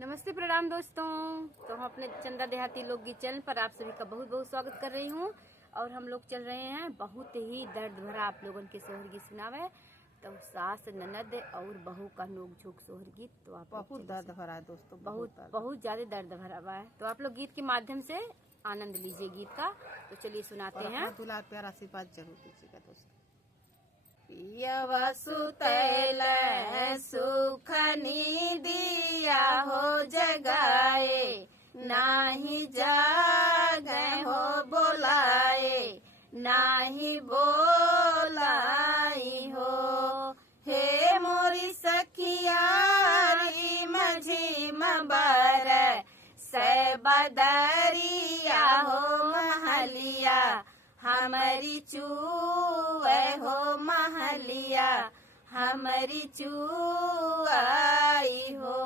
नमस्ते प्रणाम दोस्तों। तो हम अपने चंदा देहाती लोकगीत चैनल पर आप सभी का बहुत बहुत स्वागत कर रही हूँ। और हम लोग चल रहे हैं बहुत ही दर्द भरा आप लोगों के सोहर गीत सुनावे। तो सास ननद और बहू का नोक झोंक सोहर गीत तो आप बहुत दर्द भरा है दोस्तों, बहुत ज्यादा दर्द भरा हुआ है। तो आप लोग गीत के माध्यम से आनंद लीजिए गीत का। तो चलिए सुनाते हैं। दुलार प्यार आशीर्वाद जरूर दीजिएगा दोस्तों। पियवा सुतैल सुखनी दिया हो जगाए, नाही जागे हो बोलाए, नाही बोलाई हो। हे मोरी सखियारी मझिम बर से बदरिया हो महलिया, हमारी चूए हो महलिया, हमारी चूआई हो।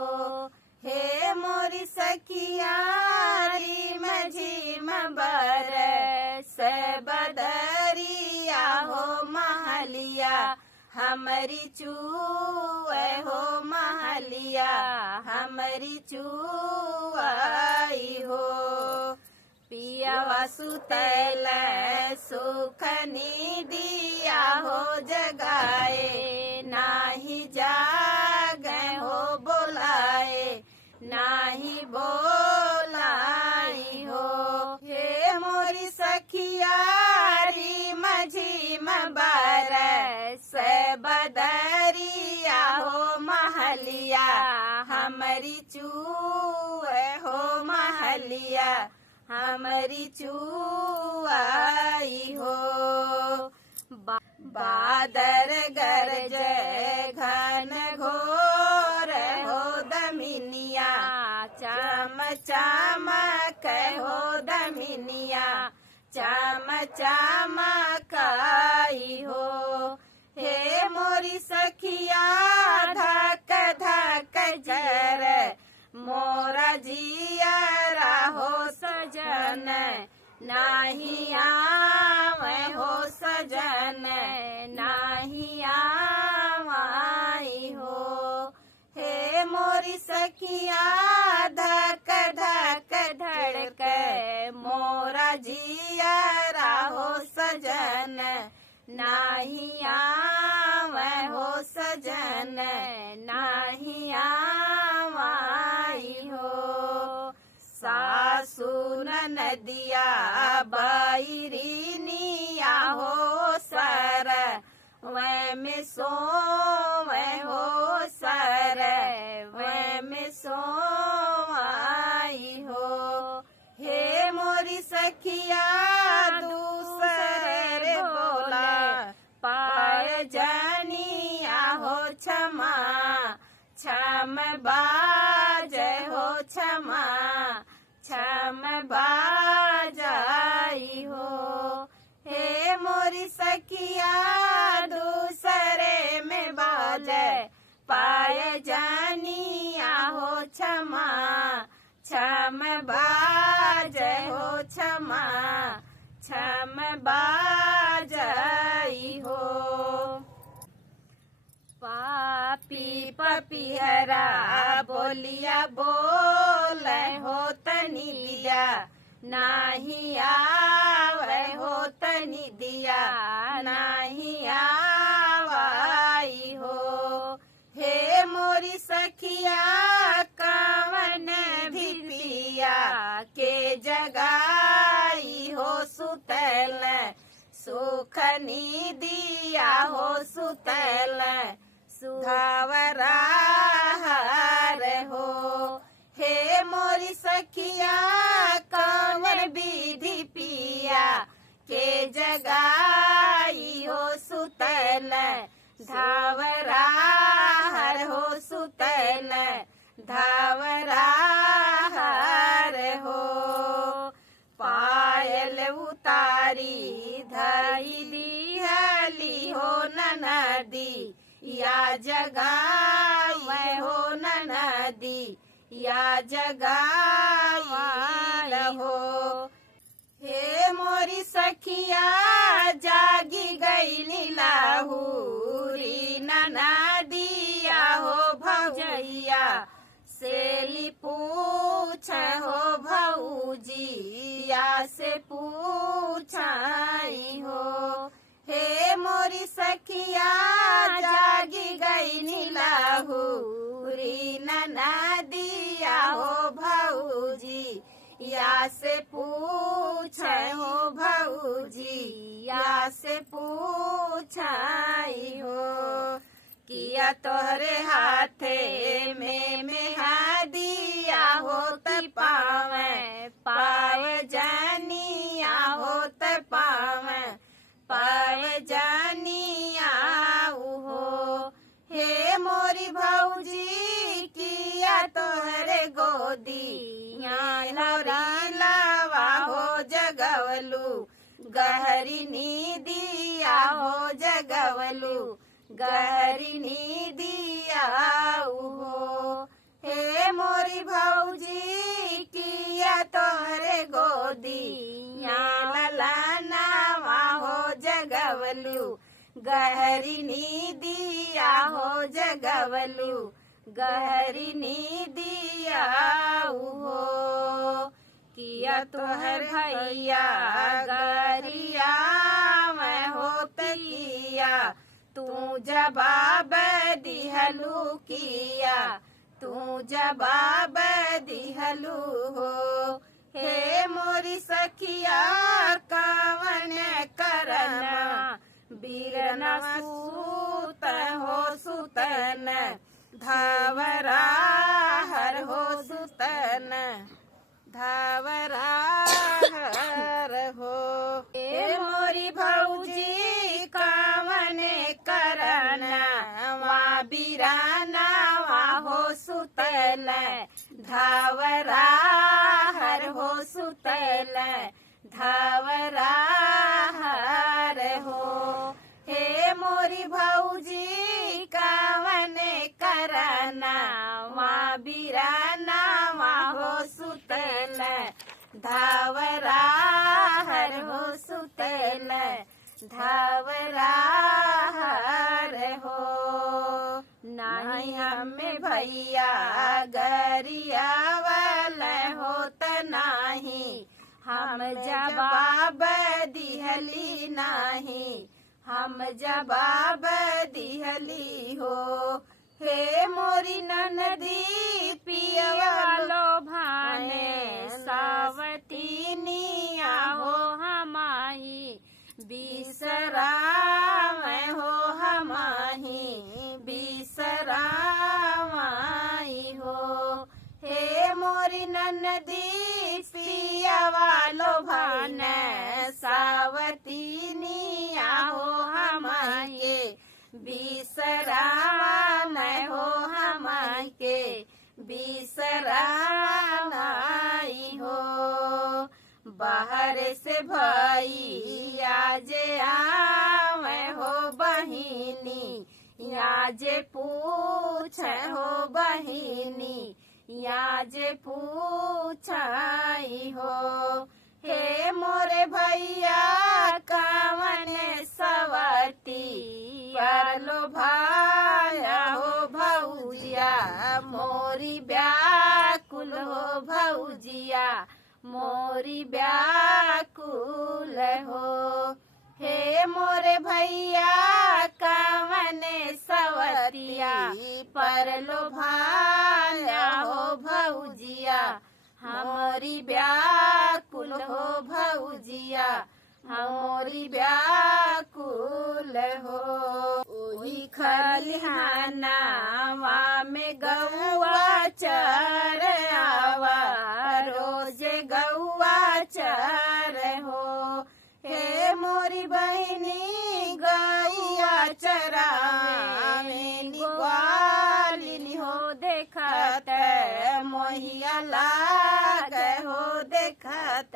हे मोरी सखियारी मझिम बर से बदरिया हो महलिया, हमारी चूए हो महलिया, हमारी चूआई हो। पियवा सुतैल सुखनी दिया हो जगाए, नाही जागे हो बोलाए, नाही बोलाई हो। हे मोरी सखियारी मझिम बर से बदरिया हो महलिया, हमारी चूए हो महलिया, हमारी चूआई हो। बादर गरज घन घोर हो दमिनिया, चम चमक हो दमिनिया, चम चमकाई हो। हे मोरी सखिया धक धक जर मोरा जियरा हो सजन, नाही आवे हो सजन, नाही आवाई हो। हे मोरी सखिया धक धक धड़क मोरा जियरा हो सजन, नाही आवे हो सजन, नाही आवाई हो। सासु नदिया बैरिनिया हो सर, वै में सो वै हो सर, वै में सो आई हो। हे मोरी सखिया दूसरे बोला, पाय जनिया हो क्षमा, क्षम बाज हो क्षमा, क्षम बाजाई हो। हे मोरी सखिया दूसरे में बाजे, पाय जानिया हो क्षमा, क्षम बाज हो क्षमा, क्षम बाजाई हो। पापी पपिहरा बोलिया बोल हो तनी दिया, नाही आवे हो तनी दिया, नाही आवाई हो। हे मोरी सखिया कवन भी पिया के जगाई हो सुतैल, सुखनी दिया हो सुतैल, सुधावरा हार हो। हे मोरी सखिया कवन विधि पिया के जगाई हो सुतैल, धावरा हर हो सुतैल, धावरा हर हो। पायल उतारी धई दिहली हो ननदी, या जगाई हो ननदी, या जगाई हो। हे मोरी सखिया जागी गई नीलाहुरी ननदिया हो भौजैया, से पूछ हो भौजी या से पूछाई हो। हे मोरी सखिया जागी गई नीलाहुरी नदिया हो भौजी या से पूछ हो भौजी या से पूछाई हो। किया तोहरे हाथे में मेहदिया हो त पावे पावे जानिया हो त पावे जानिया हो। हे मोरी भौजी किया तोहरे गोदिया लवा हो जगवलू गहरी नीदिया हो जगवलू गहरी नीदिया हो। हे मोरी भौजी किया तोहरे गोदिया ललनावा हो जगवलू गहरी नीदिया हो जगवलू गहरी नीदिया हो। किया तोहर भैया गरिया मैं होत किया तू जवाब दिहलू किया तू जवाब दिहलू हो। हे मोरी सखिया कवन करना बीरना सूत हो सुतन धावरा हर हो सुतन धावरा हर हो। हे मोरी भौजी कवन करना वा बीराना वा हो सुतल धावरा हर हो सुतल धावरा हर हो। हे मोरी भौजी कवन करना वा बीराना वा हो सुतल धावरा हर हो सुतल धावरा हर हो। नाही हमें भैया गरिया वाला होत नाही हम जवाब दिहली नाही हम जवाब दिहली हो। हे मोरी ननदी पियवालो भाने सावतीनिया हो हमाही बिसरा मैं हो हमाही बिसरावाई हो। हे मोरी ननदी पियवालो भाने सावतीनिया हो हमारे बिसरावा मैं हो हमारे बिसरावाई हो। बाहर से भाई आज आवे हो बहिनी याज पूछ हो बहिनी याज पूछाई हो। हे मोरे भैया कावन सवती परलो भाया हो भौजिया मोरी व्याकुल हो भौजिया मोरी व्याकुल हो। हे मोरे भैया कावन सवतिया परलो भाया हो भौजिया हमारी व्याकुल हो भौजिया हमारी व्याकुल हो। ओही खलिहाना में गौआ चर आवा रोज गौआ चर हो। हे मोरी बहनी गौआ चरावेली ग्वालिनी हो देखत मोहिया लाग हो देखत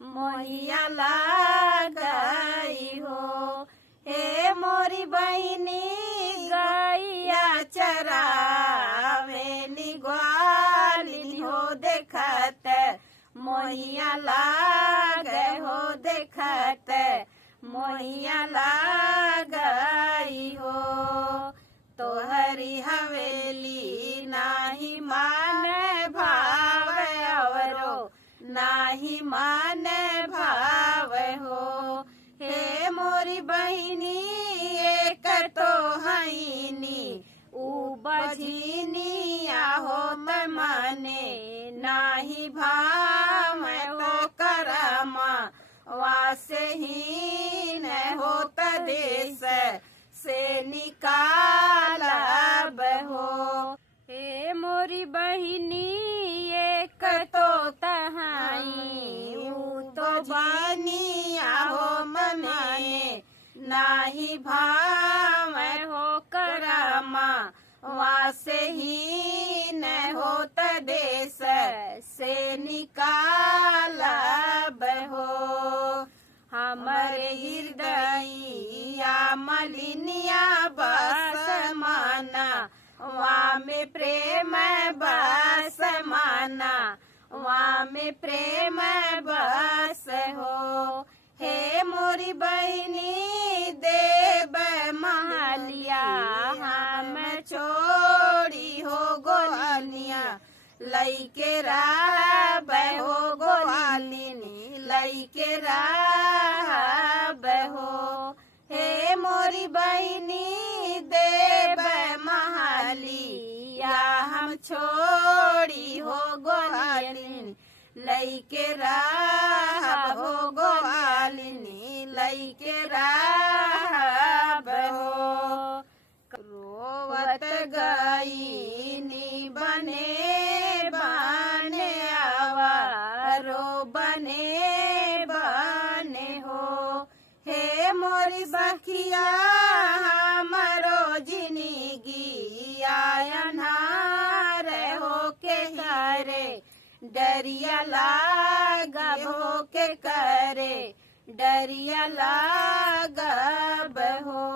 मोहिया लागई हो। हे मोरी बहनी गैया चरावेली ग्वालिनी हो देखत मोहिया लाग हो देखत मोहिया लागई हो। तोहरी हवेली नाही मान बझिनिया हो माने नाही भाव तो करमा वासे ही न होत देश से निकालब हो। हे मोरी बहिनी एक तो तहाई ऊ तो बनिया हो मने नाही भाव हो करमा वासे ही न होत देश से निकालब हो। हमरे हृदया मलिनिया बस माना वहाँ में प्रेम बस माना वहाँ में प्रेम बस हो। हे मोरी बहिनी देव महलिया हम छोड़ी हो गोलिया लईके राब हो गोलिनी लईके राब हो। हे मोरी बहिनी देव महलिया हम छोड़ी हो गोलिनी लईके राब हो गोलिनी लईके राब हो। रोवत गईनी बने बने आवा रो बने बने हो। हे मोरी सखिया हमरो जिंदगी अन्हार हो के करे डरिया लागब हो के करे डरिया लागब हो।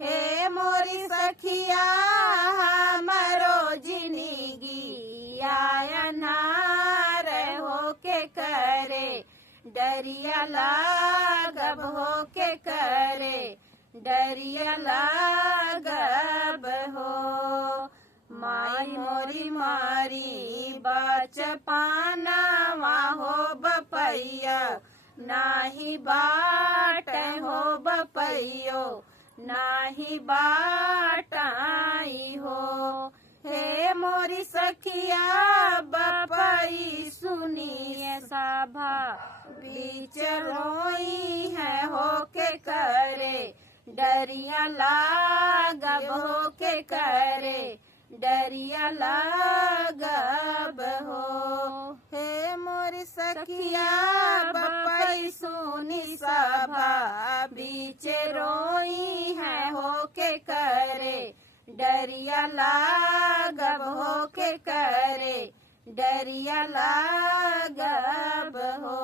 हे मोरी सखिया हमरो जिंदगी अन्हार हो के करे डरिया लागब हो के करे डरिया लागब हो। माई मोरी मारी बचपना हो बपैया नाही बाट हो बपैयो नाही बाट आई हो। हे मोरी सखिया बपई सुनिए सभा बीच रोई है हो के करे डरिया लागब हो के करे डरिया लागब हो। हे मोरी सखिया बपई सुनी सभा बीच रोई है हो के करे डरिया लागब हो के करे डरिया लागब हो।